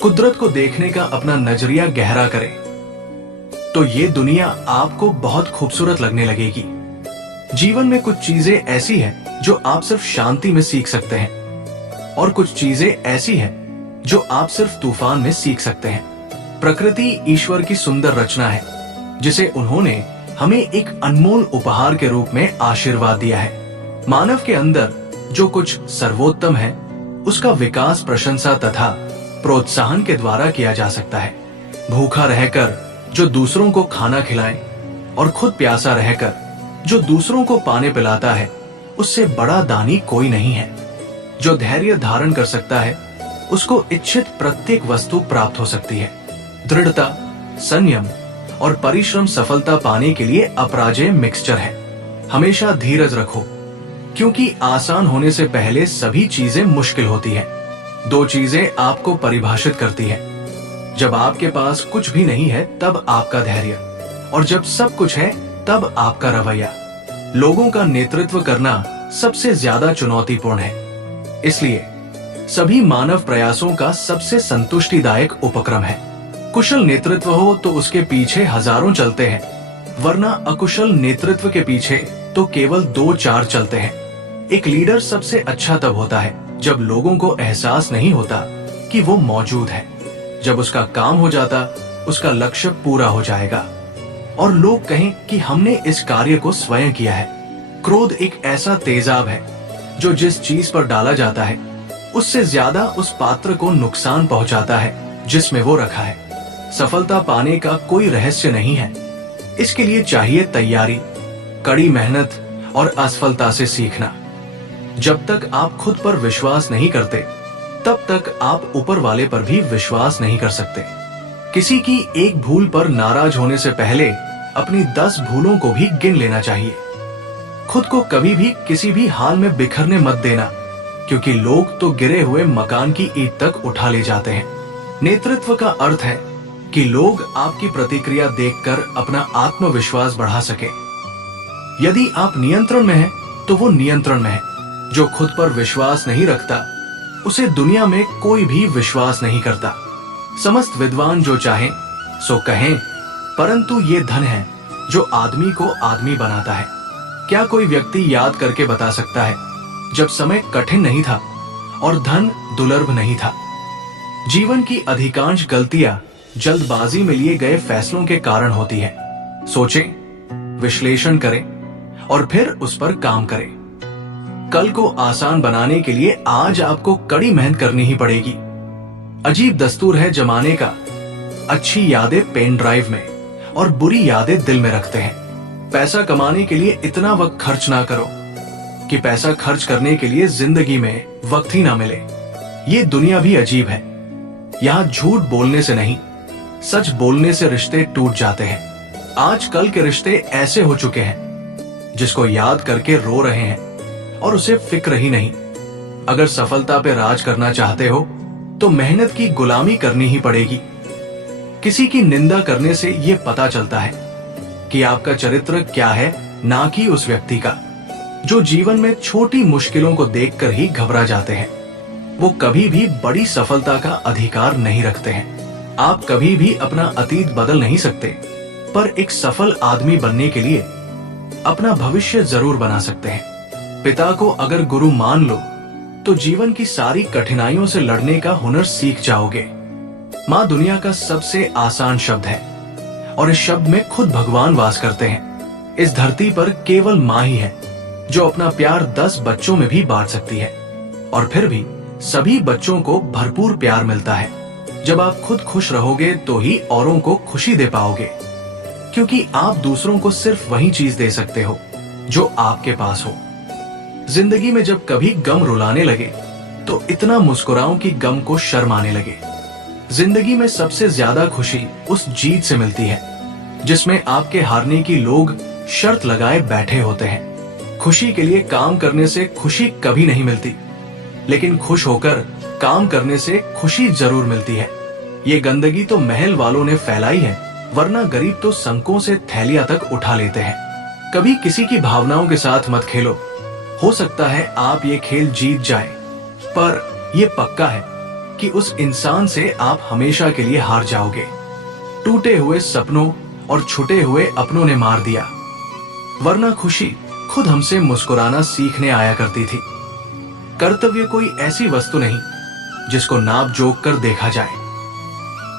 कुदरत को देखने का अपना नजरिया गहरा करें, तो ये दुनिया आपको बहुत खूबसूरत लगने लगेगी। जीवन में कुछ चीजें ऐसी हैं जो आप सिर्फ शांति में सीख सकते हैं, और कुछ चीजें ऐसी हैं जो आप सिर्फ तूफान में सीख सकते हैं। प्रकृति ईश्वर की सुंदर रचना है, जिसे उन्होंने हमें एक अनमोल उपहार के रूप में आशीर्वाद दिया है। मानव के अंदर जो कुछ सर्वोत्तम है, उसका विकास प्रशंसा तथा प्रोत्साहन के द्वारा किया जा सकता है। भूखा रहकर जो दूसरों को खाना खिलाए और खुद प्यासा रहकर जो दूसरों को पानी पिलाता है, उससे बड़ा दानी कोई नहीं है। जो धैर्य धारण कर सकता है, उसको इच्छित प्रत्येक वस्तु प्राप्त हो सकती है। दृढ़ता, संयम और परिश्रम सफलता पाने के लिए अपराजेय मिक्सचर है। हमेशा धीरज रखो, क्योंकि आसान होने से पहले सभी चीजें मुश्किल होती है। दो चीजें आपको परिभाषित करती है। जब आपके पास कुछ भी नहीं है तब आपका धैर्य, और जब सब कुछ है तब आपका रवैया। लोगों का नेतृत्व करना सबसे ज्यादा चुनौतीपूर्ण है, इसलिए सभी मानव प्रयासों का सबसे संतुष्टिदायक उपक्रम है। कुशल नेतृत्व हो तो उसके पीछे हजारों चलते हैं, वरना अकुशल नेतृत्व के पीछे तो केवल 2-4 चलते हैं। एक लीडर सबसे अच्छा तब होता है जब लोगों को एहसास नहीं होता कि वो मौजूद है। जब उसका काम हो जाता, उसका लक्ष्य पूरा हो जाएगा और लोग कहें कि हमने इस कार्य को स्वयं किया है। क्रोध एक ऐसा तेजाब है जो जिस चीज पर डाला जाता है, उससे ज्यादा उस पात्र को नुकसान पहुंचाता है जिसमें वो रखा है। सफलता पाने का कोई रहस्य नहीं है, इसके लिए चाहिए तैयारी, कड़ी मेहनत और असफलता से सीखना। जब तक आप खुद पर विश्वास नहीं करते, तब तक आप ऊपर वाले पर भी विश्वास नहीं कर सकते। किसी की एक भूल पर नाराज होने से पहले अपनी 10 भूलों को भी गिन लेना चाहिए। खुद को कभी भी किसी भी हाल में बिखरने मत देना, क्योंकि लोग तो गिरे हुए मकान की ईंट तक उठा ले जाते हैं। नेतृत्व का अर्थ है कि लोग आपकी प्रतिक्रिया देखकर अपना आत्मविश्वास बढ़ा सके। यदि आप नियंत्रण में हैं, तो वो नियंत्रण में है। जो खुद पर विश्वास नहीं रखता, उसे दुनिया में कोई भी विश्वास नहीं करता। समस्त विद्वान जो चाहें सो कहें, परंतु ये धन है जो आदमी को आदमी बनाता है। क्या कोई व्यक्ति याद करके बता सकता है जब समय कठिन नहीं था और धन दुर्लभ नहीं था? जीवन की अधिकांश गलतियां जल्दबाजी में लिए गए फैसलों के कारण होती है। सोचें, विश्लेषण करें और फिर उस पर काम करें। कल को आसान बनाने के लिए आज आपको कड़ी मेहनत करनी ही पड़ेगी। अजीब दस्तूर है जमाने का, अच्छी यादें पेन ड्राइव में और बुरी यादें दिल में रखते हैं। पैसा कमाने के लिए इतना वक्त खर्च ना करो कि पैसा खर्च करने के लिए जिंदगी में वक्त ही ना मिले। ये दुनिया भी अजीब है। यहाँ झूठ बोलने से नहीं, सच बोलने से रिश्ते टूट जाते हैं। आजकल के रिश्ते ऐसे हो चुके हैं, जिसको याद करके रो रहे हैं और उसे फिक्र ही नहीं। अगर सफलता पे राज करना चाहते हो तो मेहनत की गुलामी करनी ही पड़ेगी। किसी की निंदा करने से ये पता चलता है कि आपका चरित्र क्या है, ना कि उस व्यक्ति का। जो जीवन में छोटी मुश्किलों को देखकर ही घबरा जाते हैं, वो कभी भी बड़ी सफलता का अधिकार नहीं रखते हैं। आप कभी भी अपना अतीत बदल नहीं सकते, पर एक सफल आदमी बनने के लिए अपना भविष्य जरूर बना सकते हैं। पिता को अगर गुरु मान लो तो जीवन की सारी कठिनाइयों से लड़ने का हुनर सीख जाओगे। माँ दुनिया का सबसे आसान शब्द है, और इस शब्द में खुद भगवान वास करते हैं। इस धरती पर केवल माँ ही है जो अपना प्यार 10 बच्चों में भी बांट सकती है, और फिर भी सभी बच्चों को भरपूर प्यार मिलता है। जब आप खुद खुश रहोगे तो ही औरों को खुशी दे पाओगे, क्योंकि आप दूसरों को सिर्फ वही चीज दे सकते हो जो आपके पास हो। जिंदगी में जब कभी गम रुलाने लगे तो इतना मुस्कुराओ कि गम को शर्म आने लगे। जिंदगी में सबसे ज्यादा खुशी उस जीत से मिलती है जिसमें आपके हारने की लोग शर्त लगाए बैठे होते हैं। खुशी के लिए काम करने से खुशी कभी नहीं मिलती, लेकिन खुश होकर काम करने से खुशी जरूर मिलती है। ये गंदगी तो महल वालों ने फैलाई है, वरना गरीब तो संकों से थैलियां तक उठा लेते हैं। कभी किसी की भावनाओं के साथ मत खेलो। हो सकता है आप ये खेल जीत जाए, पर यह पक्का है कि उस इंसान से आप हमेशा के लिए हार जाओगे। टूटे हुए सपनों और छुटे हुए अपनों ने मार दिया, वरना खुशी खुद हमसे मुस्कुराना सीखने आया करती थी। कर्तव्य कोई ऐसी वस्तु नहीं जिसको नाप जोक कर देखा जाए।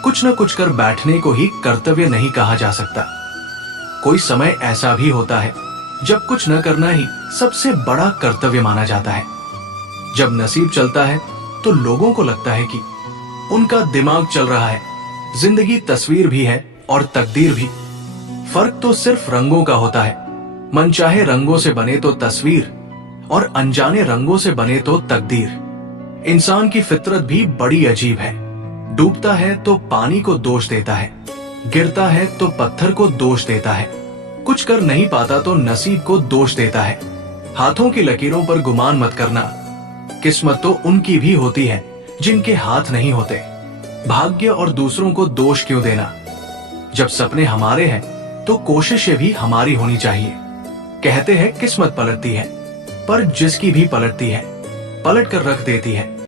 कुछ न कुछ कर बैठने को ही कर्तव्य नहीं कहा जा सकता। कोई समय ऐसा भी होता है जब कुछ न करना ही सबसे बड़ा कर्तव्य माना जाता है। जब नसीब चलता है तो लोगों को लगता है कि उनका दिमाग चल रहा है। जिंदगी तस्वीर भी है और तकदीर भी। फर्क तो सिर्फ रंगों का होता है। मनचाहे रंगों से बने तो तस्वीर और अनजाने रंगों से बने तो तकदीर। इंसान की फितरत भी बड़ी अजीब है। डूबता है तो पानी को दोष देता है, गिरता है तो पत्थर को दोष देता है, कुछ कर नहीं पाता तो नसीब को दोष देता है। हाथों की लकीरों पर गुमान मत करना। किस्मत तो उनकी भी होती है जिनके हाथ नहीं होते। भाग्य और दूसरों को दोष क्यों देना? जब सपने हमारे हैं तो कोशिशें भी हमारी होनी चाहिए। कहते हैं किस्मत पलटती है, पर जिसकी भी पलटती है पलट कर रख देती है।